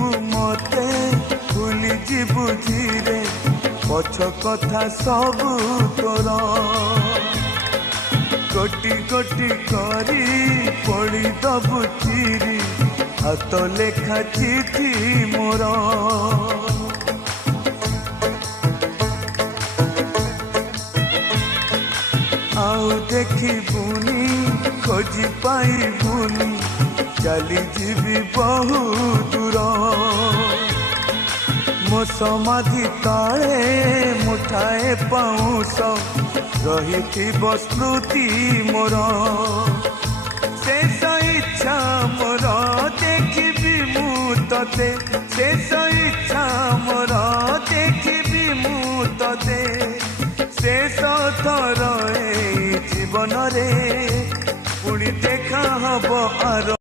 ଯିବୁ ମତେ ଭୁଲି ଯିବୁ ଧୀରେ ପଛ କଥା ସବୁ ତୋର ଗୋଟି ଗୋଟି କରି ପଡ଼ିଦବୁ ଚିରି ହାତ ଲେଖା ଚିଠି ମୋର ଆଉ ଦେଖିବୁନି ଖୋଜି ପାଇବୁନି ଚାଲି ଯିବି ବହୁ ଦୂର ମୋ ସମାଧି ତଳେ ମୁଠାଏ ପାଉଁଶ ରହିଥିବ ସ୍ମୃତି ମୋର ଶେଷ ଇଚ୍ଛା ମୋର ଦେଖିବି ମୁଁ ତତେ ଶେଷ ଇଚ୍ଛା ମୋର ଦେଖିବି ମୁଁ ତତେ ଶେଷ ଥର ଏଇ ଜୀବନରେ ପୁଣି ଦେଖା ହବ ଆର